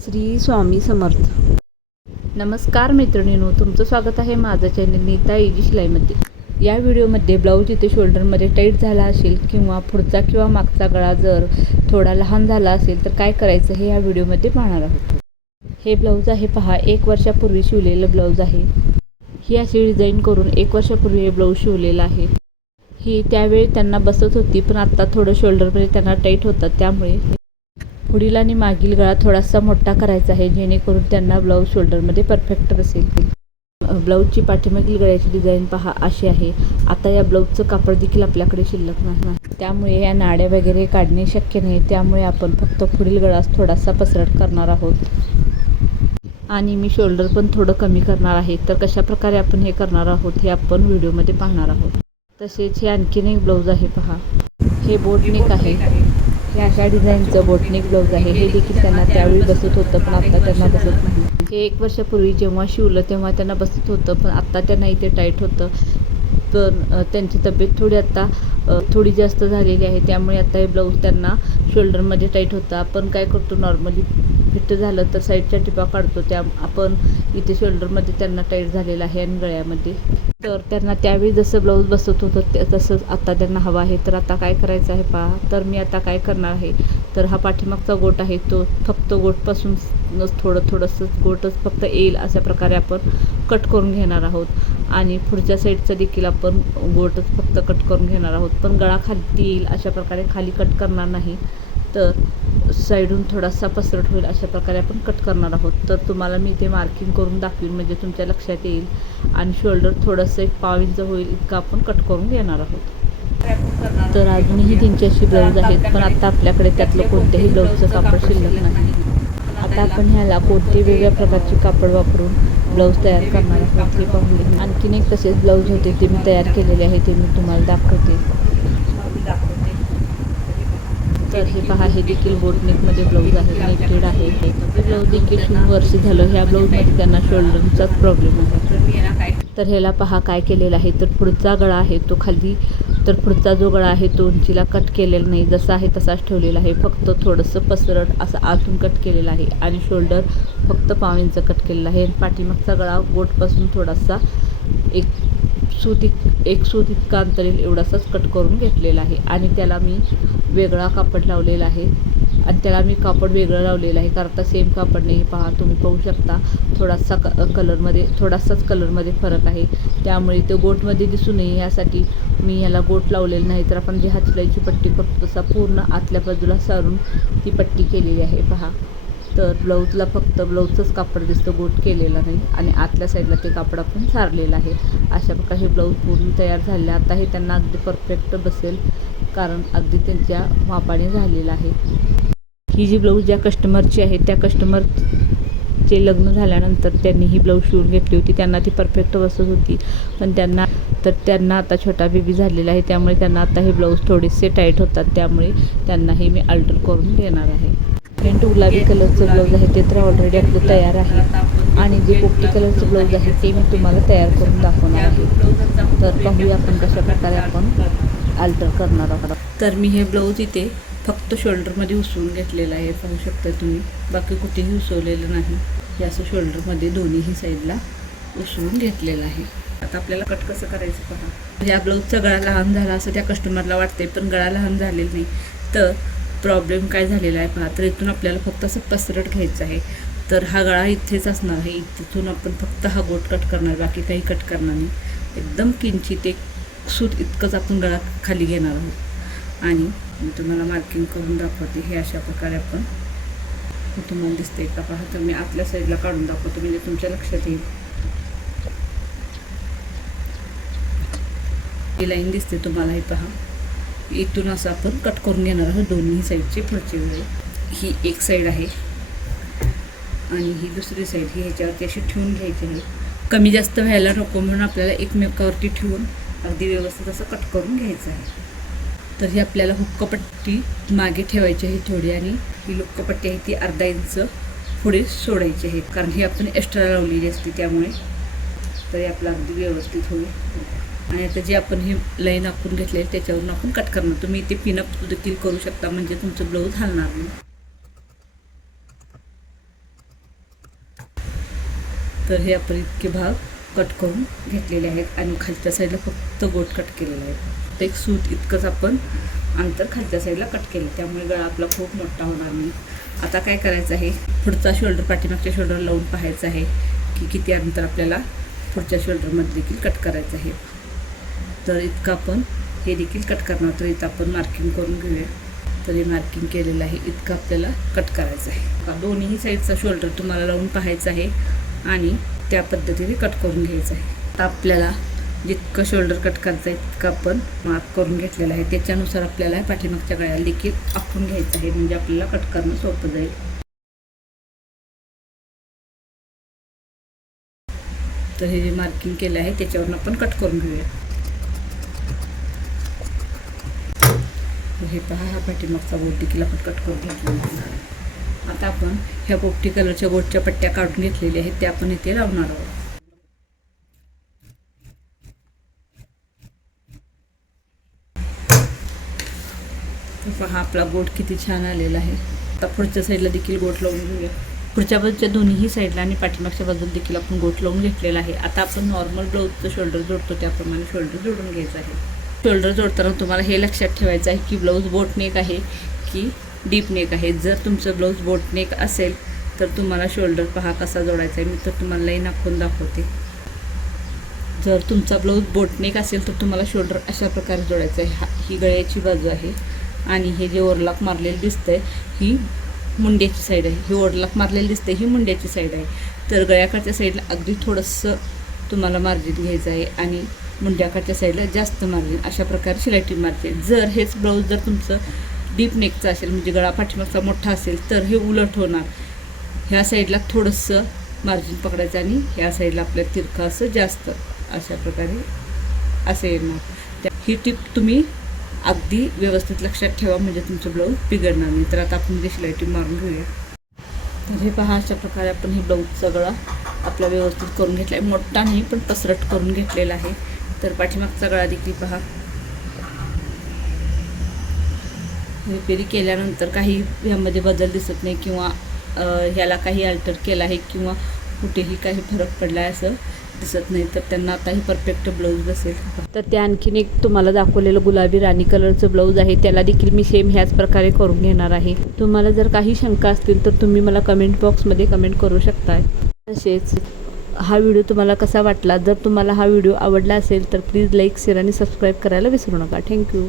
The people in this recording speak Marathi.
श्री स्वामी समर्थ. नमस्कार मैत्रिणींनो तुमचं स्वागत आहे माझं चॅनल नीता एजी शिलाईमध्ये या व्हिडिओमध्ये ब्लाऊज इथे शोल्डरमध्ये टाईट झाला असेल किंवा पुढचा किंवा मागचा गळा जर थोडा लहान झाला असेल तर काय करायचं हे या व्हिडिओमध्ये पाहणार आहोत. हे ब्लाऊज आहे पहा एक वर्षापूर्वी शिवलेलं ब्लाऊज आहे. ही अशी डिझाईन करून एक वर्षापूर्वी हे ब्लाऊज शिवलेलं आहे. ही त्यावेळी त्यांना बसत होती पण आत्ता थोडं शोल्डरमध्ये त्यांना टाईट होतं त्यामुळे. पुढील आणि मागील गळा थोडासा मोठा करायचा आहे जेणेकरून त्यांना ब्लाऊज शोल्डरमध्ये परफेक्ट बसेल ब्लाऊजची पाठीमागील गळ्याची डिझाईन पहा अशी आहे. आता या ब्लाऊजचं कापड देखील आपल्याकडे शिल्लक नाही त्यामुळे या नाड्या वगैरे काढणे शक्य नाही. त्यामुळे आपण फक्त पुढील गळास थोडासा पसरट करणार आहोत. आणि मी शोल्डर पण थोडं कमी करणार आहे. तर कशा प्रकारे आपण हे करणार आहोत हे आपण व्हिडिओमध्ये पाहणार आहोत. तसेच हे आणखीन एक ब्लाऊज आहे पहा. हे बोटनेक आहे. हे अशा डिझाईनचं बोटनिक ब्लाऊज आहे. हे देखील त्यांना त्यावेळी बसत होतं पण आत्ता त्यांना बसत नाही. हे एक वर्षापूर्वी जेव्हा शिवलं तेव्हा त्यांना बसत होतं पण आत्ता त्यांना इथे टाईट होतं. तर त्यांची तब्येत थोडी आत्ता थोडी जास्त झालेली आहे. त्यामुळे आता हे ब्लाऊज त्यांना शोल्डरमध्ये टाईट होतं. आपण काय करतो नॉर्मली फिट झालं तर साईडच्या टिपा काढतो. त्या आपण इथे शोल्डरमध्ये त्यांना टाईट झालेलं आहे आणि गळ्यामध्ये. तर त्यांना त्यावेळी जसं ब्लाऊज बसत होतं ते तसंच आता त्यांना हवं आहे. तर आता काय करायचं आहे पहा. तर मी आता काय करणार आहे? तर हा पाठीमागचा गोट आहे तो फक्त गोटपासून थोडं थोडंसं गोटच फक्त येईल अशा प्रकारे आपण कट करून घेणार आहोत. आणि पुढच्या साईडचं देखील आपण गोटच फक्त कट करून घेणार आहोत. पण गळा खाली येईल अशा प्रकारे खाली कट करणार नाही. तर साईडून थोडासा पसरट होईल अशा प्रकारे आपण कट करणार आहोत. तर तुम्हाला मी ते मार्किंग करून दाखवीन म्हणजे तुमच्या लक्षात येईल. आणि शोल्डर थोडंसं एक पाव इंच होईल इतकं आपण कट करून घेणार आहोत. तर अजूनही तीनशे अशी ब्लाऊज आहेत पण आता आपल्याकडे त्यातलं कोणत्याही ब्लाऊजचं कापड शिल्लक नाही. आता आपण ह्याला कोणते वेगळ्या प्रकारचे कापड वापरून ब्लाऊज तयार करणार आहोत हे पाहूया आणखीन एक तसेच ब्लाऊज होते ते मी तयार केलेले आहे ते मी तुम्हाला दाखवते. तर हे पहा हे देखील बोटनेकमध्ये ब्लाऊज आहे नेटेड आहे. हे ब्लाऊज देखील शिवून वर्ष झालं ह्या ब्लाऊजमध्ये त्यांना शोल्डरचाच प्रॉब्लेम आहे. तर ह्याला पहा काय केलेलं आहे? तर पुढचा गळा आहे तो खाली. तर पुढचा जो गळा आहे तो उंचीला कट केलेला नाही. जसा आहे तसाच ठेवलेला आहे. फक्त थोडंसं पसरट असं आतून कट केलेलं आहे. आणि शोल्डर फक्त पाव इंच कट केलेला आहे. आणि पाठीमागचा गळा गोटपासून थोडासा एक सूत एक सूत इतका अंतरील एवढासाच कट करून घेतलेला आहे. आणि त्याला मी वेगळा कापड लावलेला आहे. आणि त्याला मी कापड वेगळं लावलेलं आहे. कारण आता सेम कापड नाही. पहा तुम्ही पाहू शकता थोडासा क कलरमध्ये थोडासाच कलरमध्ये फरक आहे. त्यामुळे ते गोटमध्ये दिसू नये. यासाठी मी याला गोट लावलेलं नाही. तर आपण जी हातलाईची पट्टी करतो तसा पूर्ण आतल्या बाजूला सारून ती पट्टी केलेली आहे. पहा. तर ब्लाऊजला फक्त ब्लाऊजचंच कापड दिसतं. गोट केलेला नाही. आणि आतल्या साईडला ते कापड आपण सारलेलं आहे. अशा प्रकारे हे ब्लाऊज पूर्ण तयार झाले आता हे त्यांना अगदी परफेक्ट बसेल. कारण अगदी त्यांच्या मापाने झालेलं आहे. ही जी ब्लाऊज ज्या कस्टमरची आहे त्या कस्टमरचे लग्न झाल्यानंतर त्यांनी ही ब्लाऊज शिवून घेतली होती. त्यांना ती परफेक्ट बसत होती. पण त्यांना तर त्यांना आता छोटा बेबी झालेला आहे. त्यामुळे त्यांना आता हे ब्लाऊज थोडेसे टाईट होतात. त्यामुळे त्यांनाही मी अल्टर करून देणार आहे. पेंट गुलाबी कलरचं ब्लाऊज आहे ते तर ऑलरेडी आपलं तयार आहे. आणि जे पोपटी कलरचं ब्लाऊज आहे ते मी तुम्हाला तयार करून दाखवणार आहे. तर पाहूया आपण कशा प्रकारे आपण अल्टर करणार आहोत तर मी हे ब्लाऊज इथे फक्त शोल्डरमध्ये उसवून घेतलेलं आहे पाहू शकता तुम्ही. बाकी कुठेही उसवलेलं नाही. हे असं शोल्डरमध्ये दोन्हीही साईडला उसवून घेतलेलं आहे. आता आपल्याला कट कसं करायचं पहा. ह्या ब्लाऊजचा गळा लहान झाला असं त्या कस्टमरला वाटते पण गळा लहान झालेला नाही. तर प्रॉब्लेम काय झालेला आहे पहा. तर इथून आपल्याला फक्त असं पसरट घ्यायचं आहे. तर हा गळा इथेच असणार आहे. तिथून आपण फक्त हा गोट कट करणार बाकी काही कट करणार नाही. एकदम किंचित एक सूत इतकंच आपण गळा खाली घेणार आहोत. आणि मी तुम्हाला मार्किंग करून दाखवते. हे अशा प्रकारे आपण तुम्हाला दिसते का पहा तर मी आतल्या साईडला काढून दाखवतो. म्हणजे तुमच्या लक्षात येईल. ही लाईन दिसते तुम्हाला हे पहा. इथून असं आपण कट करून घेणार आहोत. दोन्ही साईडचे पुढचे वेळ. ही एक साईड आहे. आणि ही दुसरी साईड ही ह्याच्यावरती अशी ठेवून घ्यायची आहे. कमी जास्त व्हायला नको म्हणून आपल्याला एकमेकावरती ठेवून अगदी व्यवस्थित असं कट करून घ्यायचं आहे. तर ही आपल्याला हुक्कपट्टी मागे ठेवायची आहे थोडी आणि ही लुक्कपट्टी आहे ती अर्धा इंच पुढे सोडायची आहे. कारण ही आपण एक्स्ट्रा लावलेली असते त्यामुळे. तरी आपलं अगदी व्यवस्थित होईल. आणि आता जे आपण हे लाईन आखून घेतले त्याच्यावरून आपण कट करणार. तुम्ही इथे पिनअप देखील करू शकता म्हणजे तुमचं ब्लाऊज हलणार नाही. तर हे आपण इतके भाग कट करून घेतलेले आहेत आणि खालच्या साईडला फक्त गोट कट केलेला आहे फक्त एक सूत इतकंच आपण अंतर खालच्या साईडला कट केलं. त्यामुळे गळा आपला खूप मोठा होणार नाही. आता काय करायचं आहे? पुढचा शोल्डर पाठीमागच्या शोल्डर लावून पाहायचं आहे की किती अंतर आपल्याला पुढच्या शोल्डरमध्ये देखील कट करायचं आहे. तर इतकं आपण हे देखील कट करणार. तर इथं आपण मार्किंग करून घेऊया. तर हे मार्किंग केलेलं आहे. इतकं आपल्याला कट करायचं आहे. दोन्हीही दोन्ही साईडचा शोल्डर तुम्हाला लावून पाहायचं आहे. आणि त्या पद्धतीने कट करून घ्यायचं आहे. आता आपल्याला जितकं शोल्डर कट करायचं आहे तितकं आपण मार्क करून घेतलेलं आहे. त्याच्यानुसार आपल्याला पाठीमागच्या गळ्याला देखील आखून घ्यायचं आहे. म्हणजे आपल्याला कट करणं सोपं जाईल. तर हे जे मार्किंग केलं आहे त्याच्यावरून आपण कट करून घेऊया. हे पहा हा पाठीमागचा बोट देखील आपण कट करून घेतला आता आपण ह्या पोपटी कलरच्या बोटच्या पट्ट्या काढून घेतलेल्या आहेत त्या आपण इथे लावणार आहोत. पहा आपला गोट किती छान आलेला आहे. आता पुढच्या साईडला देखील गोट लावून घेऊया. पुढच्या बाजूच्या दोन्ही साईडला आणि पाठीमागच्या बाजूला देखील आपण गोट लावून घेतलेला आहे. आता आपण नॉर्मल ब्लाऊजचं शोल्डर जोडतो त्याप्रमाणे शोल्डर जोडून घ्यायचं आहे. शोल्डर जोडताना तुम्हाला हे लक्षात ठेवायचं आहे की ब्लाऊज बोटनेक आहे की डीप नेक आहे. जर तुमचं ब्लाऊज बोट नेक असेल तर तुम्हाला शोल्डर पहा कसा जोडायचा आहे. मी तर तुम्हाला लाईन आखून दाखवते. जर तुमचा ब्लाऊज बोटनेक असेल तर तुम्हाला शोल्डर अशा प्रकारे जोडायचं आहे. हा ही गळ्याची बाजू आहे आणि हे जे ओरलाक मारलेलं दिसतंय ही मुंड्याची साईड आहे. ही ओरलाक मारलेली दिसतंय ही मुंड्याची साईड आहे. तर गळ्याकडच्या साईडला अगदी थोडंसं तुम्हाला मार्जिन घ्यायचं आहे आणि मुंड्याकडच्या साईडला जास्त मार्जिन अशा प्रकारे शिलाईटी मारते. जर हेच ब्लाऊज जर तुमचं डीप नेकचा असेल म्हणजे गळा पाठीमागचा मोठा असेल तर हे उलट होणार. ह्या साईडला थोडंसं मार्जिन पकडायचं आणि ह्या साईडला आपल्या तिरखं असं जास्त अशा प्रकारे असं येणार. त्या ही टीप तुम्ही अगदी व्यवस्थित लक्षात ठेवा म्हणजे तुमचं ब्लाऊज बिघडणार नाही. तर आता आपण शिलाई टीप मारून घेऊया. तर हे पहा अशा प्रकारे आपण हे ब्लाऊज सगळा आपला व्यवस्थित करून घेतला आहे मोठा नाही पण पसरट करून घेतलेला आहे. तर पाठीमागचा गळा देखील पहा. रिपेरी केल्यानंतर काही ह्यामध्ये बदल दिसत नाही किंवा ह्याला काही अल्टर केला आहे किंवा कुठेही काही फरक पडला आहे असं दिसत नाही. तर त्यांना आताही परफेक्ट ब्लाऊज बसेल. तर ते आणखीन एक तुम्हाला दाखवलेलं गुलाबी राणी कलरचं ब्लाऊज आहे. त्याला देखील मी सेम ह्याच प्रकारे करून घेणार आहे. तुम्हाला जर काही शंका असतील तर तुम्ही मला कमेंट बॉक्समध्ये कमेंट करू शकताय. तसेच हा व्हिडिओ तुम्हाला कसा वाटला? जर तुम्हाला हा व्हिडिओ आवडला असेल तर प्लीज लाईक शेअर आणि सबस्क्राईब करायला विसरू नका. थँक्यू